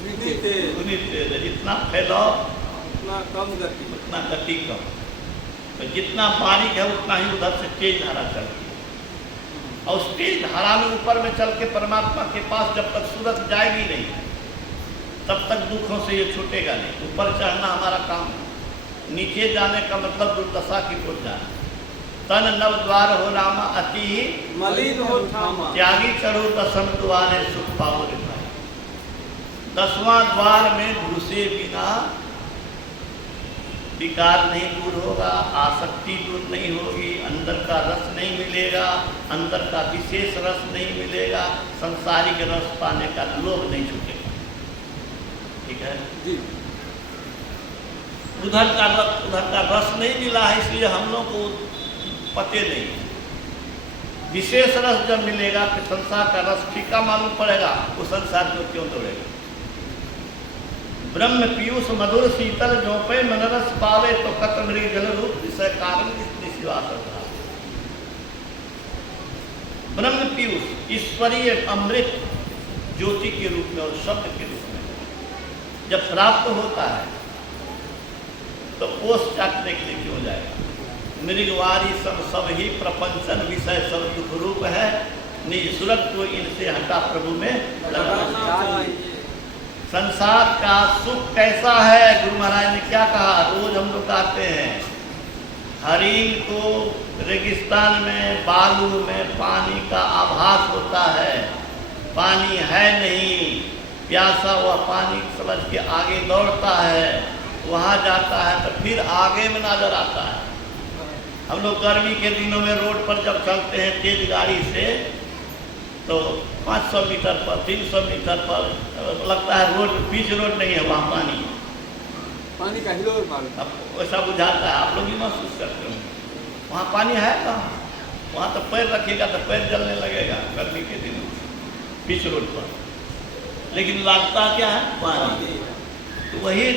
उतनी तेज है, जितना फैलाव उतना कम गति, उतना गति कम। तो जितना बारीक है उतना ही उधर से तेज धारा चलती है। और उस तेज धारा में ऊपर में चल के परमात्मा के पास जब तक सूरज जाएगी नहीं, तब तक दुखों से ये छूटेगा नहीं। ऊपर चढ़ना हमारा काम है, नीचे जाने का मतलब दुर्दशा की ओर जाना। तन नव द्वार हो रामा, अति ही मलिन हो ठामा। त्यागी चढ़ो दसम द्वारे, सुख पाओ रे भाई। 10वां द्वार में घुसे बिना विकार नहीं दूर होगा, आसक्ति दूर नहीं होगी, अंदर का रस नहीं मिलेगा, अंदर का विशेष रस नहीं मिलेगा, संसारिक रस पाने का लोभ नहीं छूटेगा। ठीक है जी। उधर का रस नहीं मिला है, इसलिए हम लोग को पते नहीं। विशेष रस जब मिलेगा फिर संसार का रस फीका मालूम पड़ेगा, वो संसार को क्यों तोड़ेगा। ब्रह्म पीयूष मधुर शीतल जोपे मनरस पावे, तो कत मृग जल रूप विषय कारण ब्रह्म पीयूष ईश्वरीय अमृत ज्योति के रूप में और शब्द के रूप में जब प्राप्त होता है तो ओस चाटने के लिए क्यों जाएगा। मृगवारी सब ही प्रपंचन विषय सब दुख रूप है, निज सुरत को इनसे हटा प्रभु में लगाना चाहिए। संसार का सुख कैसा है? गुरु महाराज ने क्या कहा? रोज हम लोग आते हैं, हरिण को रेगिस्तान में बालू में पानी का आभास होता है, पानी है नहीं, प्यासा हुआ पानी समझ के आगे दौड़ता है, वहाँ जाता है तो फिर आगे में नजर आता है। हम लोग गर्मी के दिनों में रोड पर जब चलते हैं तेज गाड़ी से, तो 500 मीटर पर 300 मीटर पर लगता है रोड बीच रोड नहीं है, वहाँ पानी का हिलोर पानी। अब वैसा बुझाता है, आप लोग भी महसूस करते होंगे। वहाँ पानी है कहाँ? वहाँ तो पैर रखिएगा तो पैर जलने लगेगा गर्मी के दिनों बीच रोड पर, लेकिन लगता क्या है? पानी। तो वही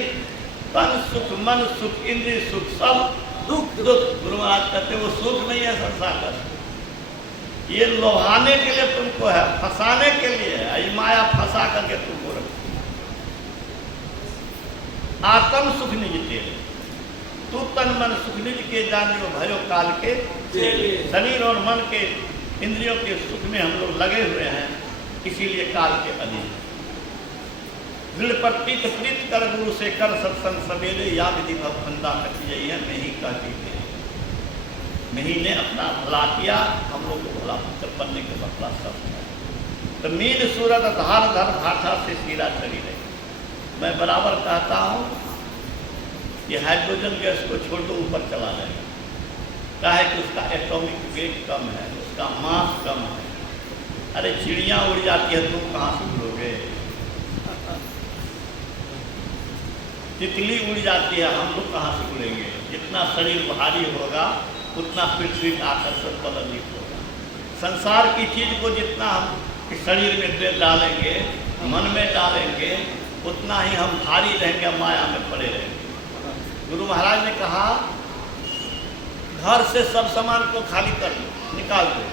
तन सुख, मन सुख, इंद्रिय सुख, सब दुख गुरु महाराज कहते वो सुख नहीं है संसार का। ये लोहाने के लिए तुमको है, फंसाने के लिए है, ये माया फंसा करके तुमको रखती। आत्म सुख नहीं जीते, तू तन मन सुख निज के जानियो भयो काल के चेले। शरीर और मन के इंद्रियों के सुख में हम लोग लगे हुए हैं, इसीलिए काल के अधीन। दृढ़ प्रतीत प्रीत कर गुरु से कर सत्संग सवेरे, या विधि भव फंदा कटी यही है, मैं ही कहती थी। नहीं ने अपना भला किया, हम लोग को भला पुत्र बनने के बदला सब है। तो मीन सूरत धार धर भाषा से सीरा चली रही। मैं बराबर कहता हूँ कि हाइड्रोजन गैस को छोड़ दो, ऊपर चला जाएगा। क्या है कि उसका एटॉमिक वेट कम है, उसका मास कम है। अरे चिड़िया उड़ जाती है, तुम कहाँ से उड़ोगे? तितली उड़ जाती है, हम लोग कहाँ से उड़ेंगे? जितना शरीर भारी होगा उतना पृथ्वी का आकर्षण बल अधिक होगा। संसार की चीज को जितना हम शरीर में डालेंगे, मन में डालेंगे, उतना ही हम भारी रहेंगे, माया में पड़े रहेंगे। गुरु महाराज ने कहा घर से सब सामान को खाली कर दो, निकाल दो,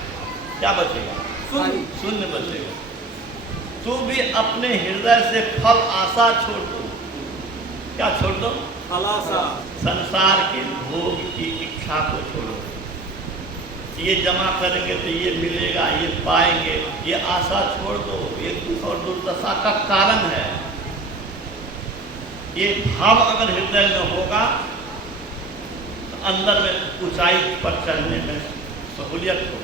क्या बचेगा? शून्य बचेगा। तू भी अपने हृदय से फल आशा छोड़ दो। क्या छोड़ दो? फलासा। संसार के भोग की इच्छा को छोड़ो। ये जमा करेंगे तो ये मिलेगा, ये पाएंगे, ये आशा छोड़ दो। ये दुख और दुर्दशा का कारण है। ये भाव अगर हृदय में होगा तो अंदर में ऊंचाई पर चढ़ने में सहूलियत हो।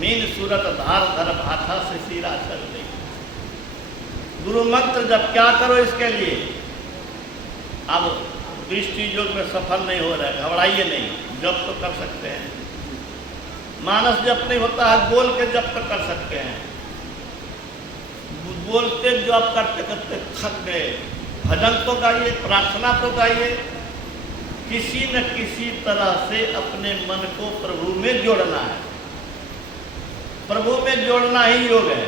मीन सूरत धार धर भाषा से सीरा चल रही। गुरु मंत्र जब क्या करो इसके लिए। अब दृष्टि योग में सफल नहीं हो रहा है, घबराइए नहीं, जब तो कर सकते हैं। मानस जब नहीं होता है, बोल के जब तक कर सकते हैं। बोलते जब करते करते थक गए, भजन तो गाइए, प्रार्थना तो गाइए। किसी न किसी तरह से अपने मन को प्रभु में जोड़ना है। प्रभु में जोड़ना ही योग है,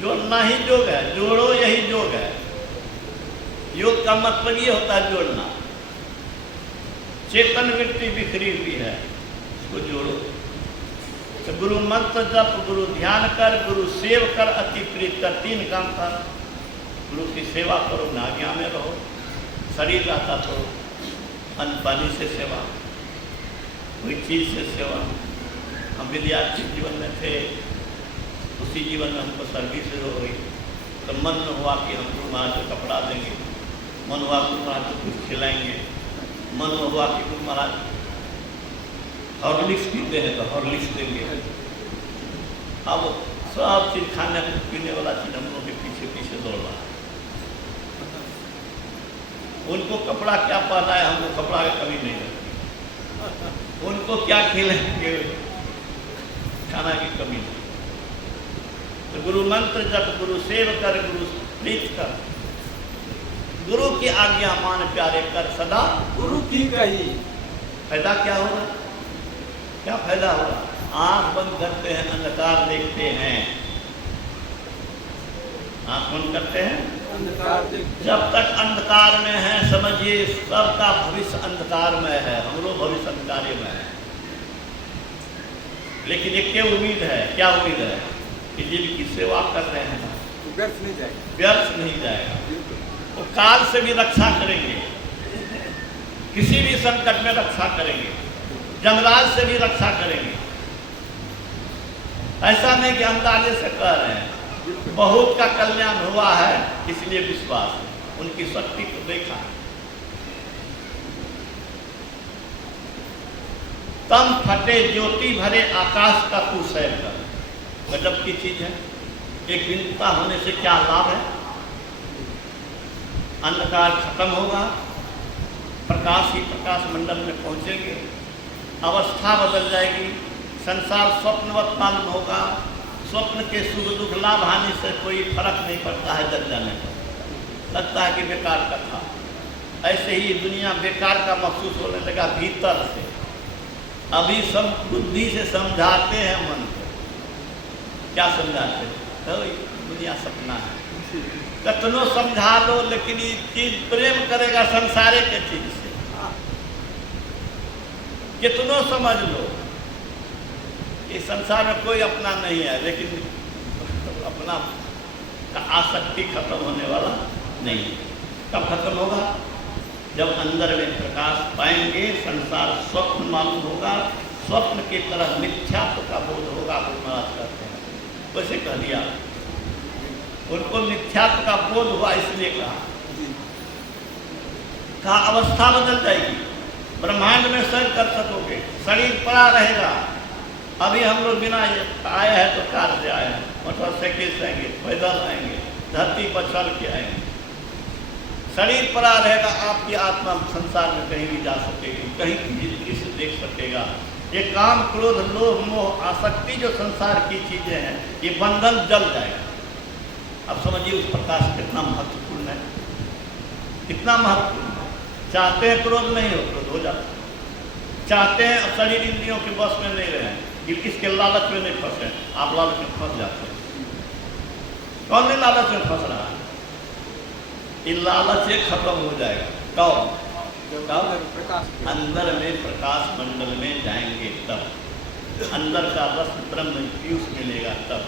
जोड़ना ही योग है। जोड़ो, यही योग है। योग का मतलब ये होता है जोड़ना। चेतन वृत्ति बिखरी हुई है, उसको जोड़ो। तो गुरु मंत्र जप, गुरु ध्यान कर, गुरु सेव कर, अति प्रीत कर। 3 काम कर। गुरु की सेवा करो, नाज्ञा में रहो। शरीर रहता तो अन्न पानी से सेवा, कोई चीज़ से सेवा। हम विद्यार्थी जीवन में थे, उसी जीवन में हमको सर्विस हो गई। तो मन में हुआ कि हम गुरु महाराज को कपड़ा देंगे, मन हुआ गुरु महाराज को कुछ खिलाएंगे, मन में हुआ कि गुरु महाराज हॉर्लिक्स पीते हैं तो हॉर्लिक्स देंगे। अब सब चीज़ खाने पीने वाला चीज़ हम लोग के पीछे पीछे दौड़ रहा है। उनको कपड़ा क्या पहना है, हमको कपड़ा की कमी नहीं लगती। उनको क्या खिलाएंगे, खाना की कमी नहीं। तो गुरु मंत्र जप, गुरु सेव कर, गुरु प्रीत कर, गुरु की आज्ञा मान प्यारे कर सदा गुरु की कही। फायदा क्या होगा? क्या फायदा होगा? आंख बंद करते हैं, अंधकार देखते हैं। आंख बंद करते हैं, अंधकार देखते। जब तक अंधकार में है समझिए सबका भविष्य अंधकार में है, हम लोग भविष्य अंधकार में है। लेकिन एक क्या उम्मीद है? क्या उम्मीद है? कि जिनकी सेवा कर रहे हैं व्यर्थ नहीं जाएगा, व्यर्थ नहीं जाएगा। वो काल से भी रक्षा करेंगे, किसी भी संकट में रक्षा करेंगे, जमराज से भी रक्षा करेंगे। ऐसा नहीं कि अंदाजे से कह रहे हैं, बहुत का कल्याण हुआ है, इसलिए विश्वास है। उनकी शक्ति को देखा। तम फटे ज्योति भरे आकाश का तू सैर कर। गजब की चीज है। एक विनता होने से क्या लाभ है? अंधकार खत्म होगा, प्रकाश ही प्रकाश मंडल में पहुंचेंगे, अवस्था बदल जाएगी, संसार स्वप्नवत मालूम होगा। स्वप्न के सुख दुख लाभ हानि से कोई फर्क नहीं पड़ता है। जग जाने पर लगता है कि बेकार का था। ऐसे ही दुनिया बेकार का महसूस होने लगा भीतर से। अभी सब बुद्धि से समझाते हैं मन को। क्या समझाते हैं? तो दुनिया सपना है, कतनो समझा लो, लेकिन ये चीज प्रेम करेगा संसारे के चीज से। कितनो समझ लो, ये संसार में कोई अपना नहीं है, लेकिन अपना का आसक्ति खत्म होने वाला नहीं है। कब खत्म होगा? जब अंदर में प्रकाश पाएंगे संसार स्वप्न मालूम होगा, स्वप्न की तरह मिथ्यात्व का बोध होगा। गुरु महाराज कहते हैं वैसे कह दिया, उनको मिथ्यात्व का बोध हुआ इसलिए कहा अवस्था बदल जाएगी, ब्रह्मांड में सर कर सकोगे, शरीर पड़ा रहेगा। अभी हम लोग बिना आए हैं तो कार से आए हैं, मोटरसाइकिल से आएंगे, पैदल आएंगे, धरती पर चल के आएंगे, शरीर पड़ा रहेगा। आपकी आत्मा संसार में कहीं भी जा सकेगी, कहीं भी से देख सकेगा। ये काम क्रोध लोभ मोह आसक्ति जो संसार की चीजें हैं, ये बंधन जल जाएगा। अब समझिए उस प्रकाश कितना महत्वपूर्ण है, कितना महत्वपूर्ण है। चाहते हैं क्रोध नहीं हो, क्रोध हो जाता है। चाहते हैं शरीर इंद्रियों के बस में नहीं रहे, इसके लालच में नहीं फंसे, आप लालच में फंस जाते हैं। कौन नहीं लालच में फंस रहा है? ये लालच से खत्म हो जाएगा। कौन? अंदर में प्रकाश मंडल में जाएंगे तब, अंदर का रस ब्रह्म पीयूष मिलेगा तब।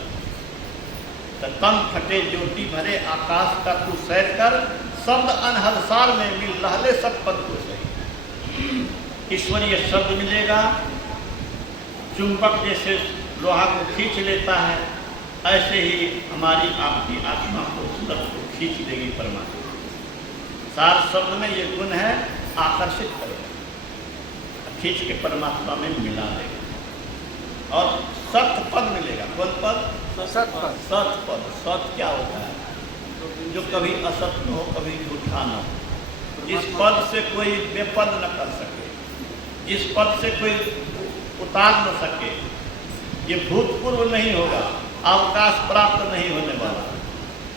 तम फटे ज्योति भरे आकाश का तू सैर कर, शब्द अनहदसार में मिल लहले सतपथ को सही। ईश्वरीय शब्द मिलेगा, चुंबक जैसे लोहा को खींच लेता है, ऐसे ही हमारी आपकी आत्मा को सुलभ को खींच देगी परमात्मा। सार शब्द में ये गुण है, आकर्षित करेगा, खींच के परमात्मा में मिला देगा। और सत्य पद मिलेगा। कौन पद? सत्पद। सत्य पद। सत्य क्या होता है? जो कभी असत्य न हो, कभी झूठा न हो, जिस पद से कोई बेपद न कर सके, जिस पद से कोई उतार न सके, ये भूतपूर्व नहीं होगा, अवकाश प्राप्त नहीं होने वाला,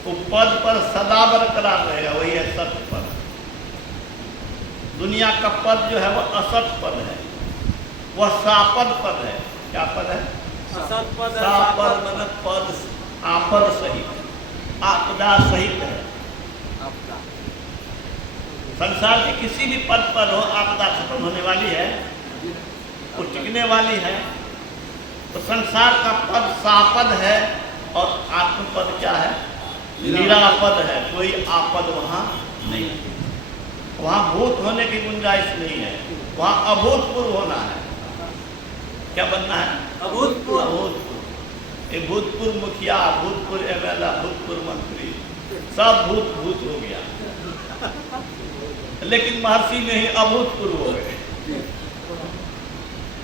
वो पद पर सदा बरकरार रहेगा, वही है सत्य पद। दुनिया का पद जो है वह असत पद है, वह सापद पद है। क्या पद है? असत्पद। सापद मन पद आपद सहित, आपदा सहित है। संसार के किसी भी पद पर हो, आपदा खत्म होने वाली है, वो टिकने वाली है। तो संसार का पद सापद है और आत्मपद क्या है? निरापद है। कोई आपद वहाँ नहीं, वहाँ भूत होने की गुंजाइश नहीं है, वहाँ अभूतपूर्व होना है। क्या बनना है? अभूतपूर्व। अभूतपूर्व। ये भूतपूर्व मुखिया, भूतपूर्व एमएलए, भूतपूर्व मंत्री, सब भूत भूत हो गया, लेकिन महर्षि में ही अभूतपूर्व हो गए।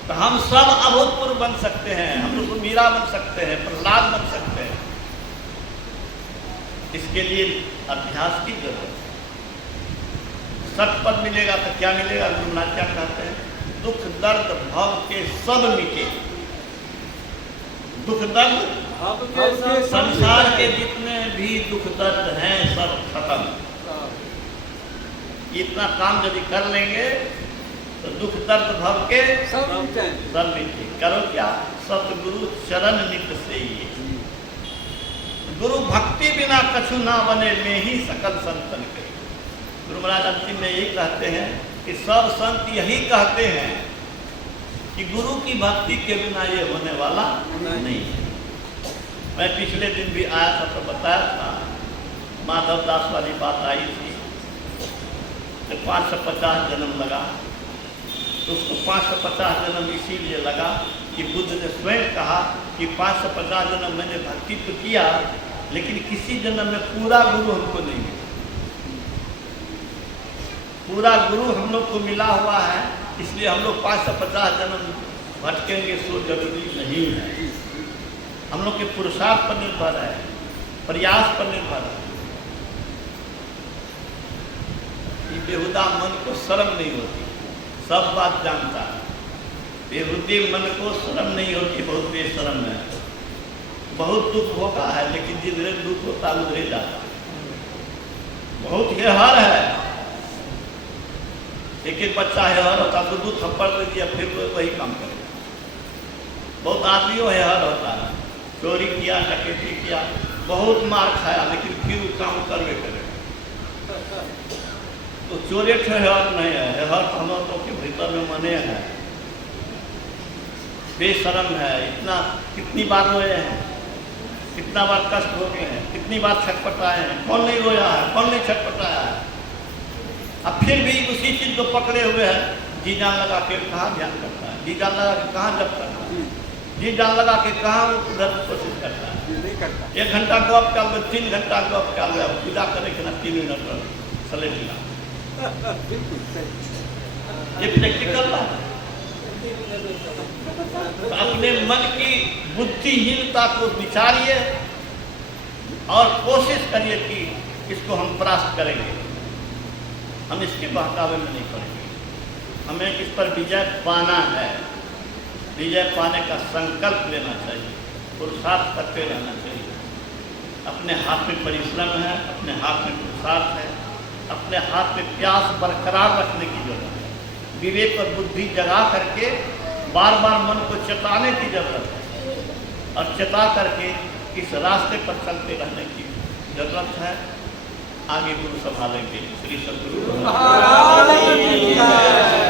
तो हम सब अभूतपूर्व बन सकते हैं, हम लोग मीरा बन सकते हैं, प्रहलाद बन सकते हैं। इसके लिए अभ्यास की जरूरत है। सतपद मिलेगा तो क्या मिलेगा? गुरु महाराज क्या कहते हैं? दुख दर्द भव के सब मिटे। दुख दर्द अब के संसार के जितने भी दुख दर्द हैं सब खत्म। इतना काम यदि कर लेंगे तो दुख दर्द भव के सब मिटे। करो क्या? सतगुरु चरण नित से ही। गुरु भक्ति बिना कछु ना बने, में ही सकल संतन के। गुरु महाराज अंतिम में यही कहते हैं कि सब संत यही कहते हैं कि गुरु की भक्ति के बिना ये होने वाला नहीं है। मैं पिछले दिन भी आया था तो बताया था, माधव दास वाली बात आई थी कि 550 जन्म लगा। तो उसको 550 जन्म इसीलिए लगा कि बुद्ध ने स्वयं कहा कि 550 जन्म मैंने भक्ति तो किया, लेकिन किसी जन्म में पूरा गुरु हमको नहीं मिला। पूरा गुरु हम लोग को मिला हुआ है, इसलिए हम लोग 550 जन्म भटकेंगे सो जरूरी नहीं है। हम लोग के पुरुषार्थ पर निर्भर है, प्रयास पर निर्भर है। ये बेहुदा मन को शर्म नहीं होती, सब बात जानता है। बेहुदे मन को शर्म नहीं होती, बहुत बेशर्म है। बहुत दुख होता है, लेकिन जिधर दुख होता है उधर जाता है। बहुत हेहर है, एक एक बच्चा हेहर होता तो दूध थप्पड़ दे दिया फिर वही काम करेगा। बहुत आदमियों हेहर होता है, चोरी किया, डकैती किया, बहुत मार खाया, लेकिन फिर वो काम करवे करेगा। तो चोरी हेहर नहीं है, हेहर हम लोगों के भीतर में मने है, बेशरम है। इतना कितनी बार रोए हैं, कितना बार कष्ट हो गए हैं, कितनी बार छटपटाए हैं। कौन नहीं रोया है, कौन नहीं छटपटाया है? अब फिर भी उसी चीज को पकड़े हुए हैं, जी जान लगा के कहाँ ध्यान करता है, जी जान लगा के कहाँ जप करता है, जी जान लगा के कहाँ उधर कोशिश करता है। नहीं करता। 1 घंटा गप कर लो, 3 घंटा गप कर लो, पूजा करे के ना 3 मिनट चले लिया। बिल्कुल सही। ये प्रैक्टिकल बात है। तो अपने मन की बुद्धिहीनता को विचारिए और कोशिश करिए कि इसको हम परास्त करेंगे, हम इसके बहकावे में नहीं पड़ेंगे, हमें इस पर विजय पाना है। विजय पाने का संकल्प लेना चाहिए, पुरुषार्थ करते रहना चाहिए। अपने हाथ में परिश्रम है, अपने हाथ में पुरुषार्थ है, अपने हाथ में प्यास बरकरार रखने की जरूरत है। विवेक और बुद्धि जगा करके बार बार मन को चेताने की जरूरत है और चेता करके इस रास्ते पर चलते रहने की जरूरत है। आगे गुरु संभालेंगे। श्री सद्गुरु महाराज की जय।